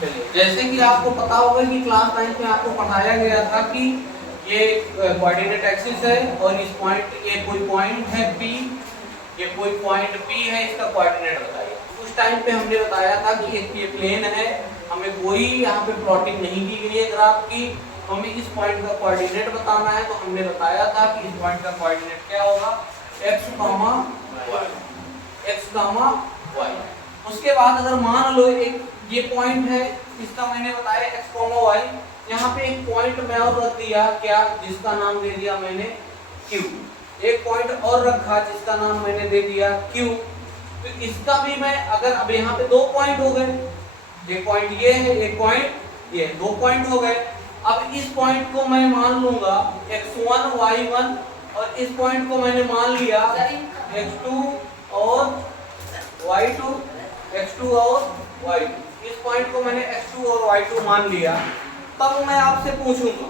चलिए, जैसे कि आपको पता होगा कि क्लास 9 में आपको पढ़ाया गया था कि ये कोऑर्डिनेट एक्सिस है और इस पॉइंट, ये कोई पॉइंट है P, ये कोई पॉइंट P है, इसका कोऑर्डिनेट बताइए। उस टाइम पे हमने बताया था कि एक ये प्लेन है, हमें कोई यहाँ पे प्लॉटिंग नहीं की गई है ग्राफ की, हमें इस पॉइंट का कोऑर्डिनेट बताना है। तो हमने बताया था कि इस पॉइंट का कोऑर्डिनेट क्या होगा, x, y, x, y। उसके बाद अगर मान लो एक ये पॉइंट है, इसका मैंने बताया x, y, यहाँ पे एक पॉइंट मैं और रख दिया क्या, जिसका नाम दे दिया मैंने q। एक पॉइंट और रखा जिसका नाम मैंने दे दिया q। तो इसका भी मैं अगर, अब यहाँ पे दो पॉइंट हो गए, एक पॉइंट ये है, एक पॉइंट ये, दो पॉइंट हो गए। अब इस पॉइंट को मैं मान लूंगा x1, y1, और इस पॉइंट को मैंने मान लिया x2 और y2, x2 और y2। इस पॉइंट को मैंने x2 और y2 मान लिया। तब मैं आपसे पूछूंगा,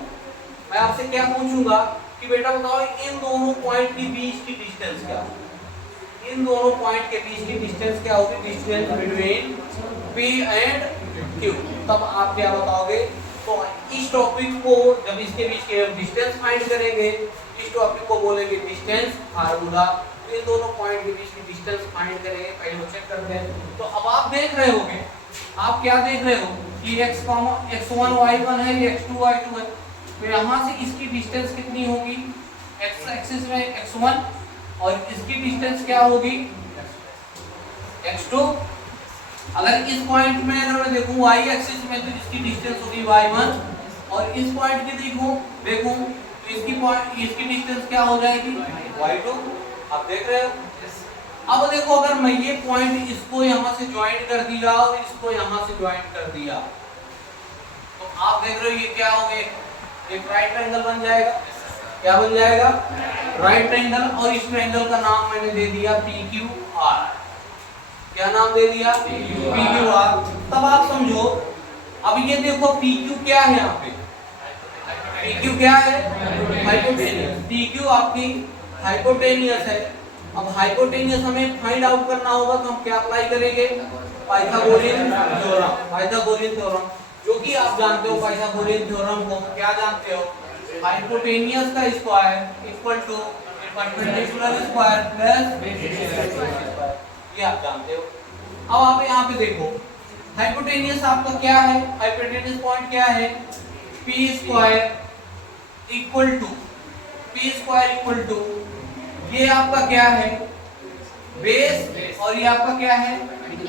मैं आपसे क्या पूछूंगा कि बेटा बताओ इन दोनों पॉइंट के बीच की डिस्टेंस क्या होगी, इन दोनों पॉइंट के बीच की डिस्टेंस क्या होगी, distance between P and Q। तब आप क्या बताओगे, तो इस टॉपिक को जब इसके बीच के डिस्टेंस फाइंड करेंगे, इस टॉपिक को बोलेंगे डिस्टेंस फार्मूला। तो इन दोनों पॉइंट के बीच की डिस्टेंस फाइंड करेंगे, पहले वो चेक करते हैं। तो अब आप देख रहे होंगे, आप क्या देख रहे हो कि x1 y1 है, ये x2 y2 है। तो यहाँ से इसकी डिस्टेंस कितनी होगी, x एक्सिस में x1 और इसकी डिस्टेंस क्या होगी x2। अगर इस पॉइंट में अगर मैं देखूं y एक्सिस में, तो इसकी डिस्टेंस होगी y1, और इस पॉइंट की देखूं तो इसकी डिस्टेंस क्या हो जाएगी y2। आप देख रहे हो। अब देखो, अगर मैं ये पॉइंट इसको यहाँ से ज्वाइन कर दिया और इसको यहाँ से ज्वाइन कर दिया, तो आप देख रहे हो ये क्या हो गए, एक राइट ट्रायंगल बन जाएगा। क्या बन जाएगा, राइट ट्रायंगल। और इस ट्रायंगल का नाम मैंने दे दिया PQR। क्या नाम दे दिया, PQR। तब आप समझो, अब ये देखो PQ क्या है, यहाँ पे PQ क्या है, हाइपोटेनियस। PQ आपकी हाइपोटेनियस है। अब हाइपोटेनियस हमें फाइंड आउट करना होगा, तो हम क्या अप्लाई करेंगे, पाइथागोरियन थ्योरम। पाइथागोरियन थ्योरम जो कि आप जानते हो, पाइथागोरियन थ्योरम को क्या जानते हो, हाइपोटेनियस का square equal to perpendicular square plus basis square, ये आप जानते हो। अब आप यहाँ पे देखो, हाइपोटेनियस आपका क्या है, हाइपोटेनियस पॉइंट क्या है, p स्क्वायर इक्वल टू ये आपका क्या है, बेस, और ये आपका क्या है,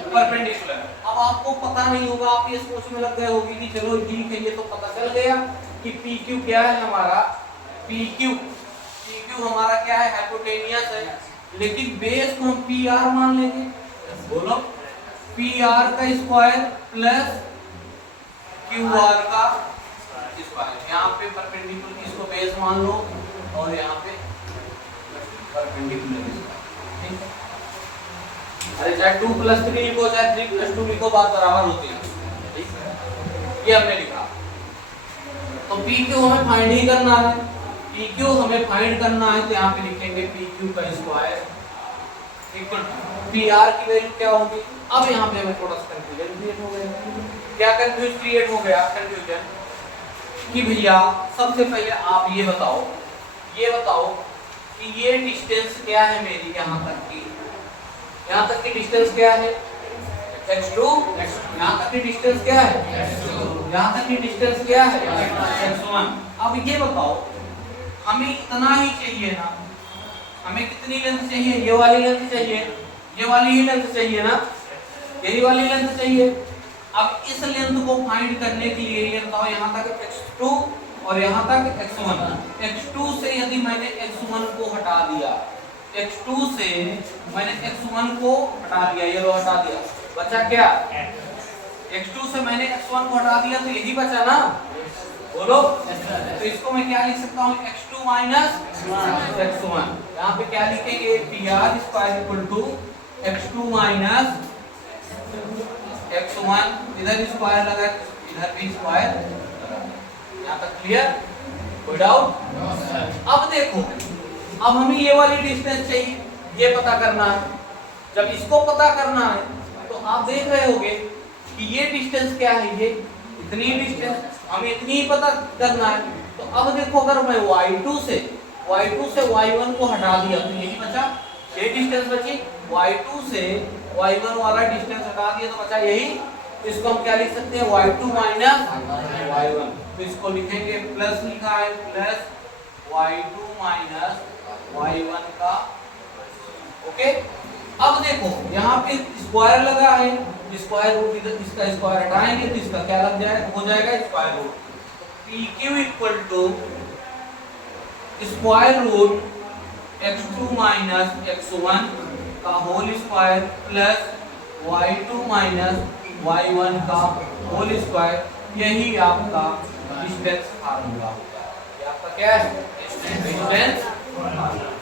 परपेंडिकुलर। अब आपको पता नहीं होगा, आप ये सोच में लग गए होगी कि चलो ठीक है, ये तो पता चल गया कि PQ क्या है हमारा, PQ हमारा क्या है, हाइपोटेनियस है। लेकिन बेस को हम PR मान लेंगे, बोलो PR का स्क्वायर प्लस QR का स्क्वायर। यहाँ पे परपेंडिकुलर इसको बेस मान लो, और यहाँ पे परपेंडिकुलर स्क्वायर। ठीक है, अरे चाहे 2 + 3 लिखो, चाहे 3 + 2 लिखो, बात बराबर होती है। ठीक है, ये हमने लिखा। तो PQ हमें फाइंड ही करना है, PQ हमें फाइंड करना है, तो यहाँ पे लिखेंगे PQ का स्क्वायर इक्वल टू PR की वैल्यू क्या होगी। अब यहाँ पे हमें थोड़ा सा कंफ्यूजन क्रिएट हो गया। क्या कंफ्यूजन क्रिएट हो गया, कंफ्यूजन कि भैया सबसे पहले आप ये बताओ कि ये डिस्टेंस क्या है मेरी, यहाँ तक की डिस्टेंस क्या है, x2। यहाँ तक की डिस्टेंस क्या है, यहाँ तक की डिस्टेंस क्या है, x1। अब ये बताओ, हमें इतना ही चाहिए ना, हमें कितनी लेंथ चाहिए, ये वाली लेंथ चाहिए, ये वाली ही लेंथ चाहिए ना, यही वाली लेंथ चाहिए। अब इस लेंथ को फाइंड करने के लिए ये बताओ, यहाँ तक x2 और यहाँ तक x1। x2 से यदि मैंने x1 को हटा दिया, x2 से मैंने x1 को हटा दिया, ये लो हटा दिया, बचा क्या, x2 से मैंने x1 को हटा दिया, तो यही बचा ना, बोलो। तो इसको मैं क्या लिख सकता हूँ, x2 - x1। यहाँ पे क्या लिखेंगे, PR square equal to x2 - x1। इधर स्क्वायर लगा, इधर भी स्क्वायर। यहाँ तक क्लियर, कोई डाउट। अब देखो, अब हमें ये वाली डिस्टेंस चाहिए, ये पता करना है। जब इसको पता करना है, तो आप देख रहे होगे कि ये डिस्टेंस क्या है, ये इतनी डिस्टेंस, हमें इतनी ही पता करना है। तो अब देखो अगर मैं y2 से y1 को हटा दिया तो यही बचा, ये डिस्टेंस बची, y2 से y1 वाला डिस्टेंस हटा दिया तो बचा यही। इसको हम क्या लिख सकते हैं, y2 माइनस y1। तो इसको लिखेंगे प्लस, लिखा है प्लस y2 माइनस y1 का। ओके, अब देखो यहाँ पे स्क्वायर लगा है, स्क्वायर रूट इसका स्क्वायर हटाएंगे तो इसका क्या लग जाएगा, हो जाएगा square root. PQ equal to square root x2 minus x1 का whole square plus y2 minus y1 का होल स्क्वायर, यही आपका डिस्टेंस फार्मूला होगा। ये आपका क्या है, डिस्टेंस फार्मूला।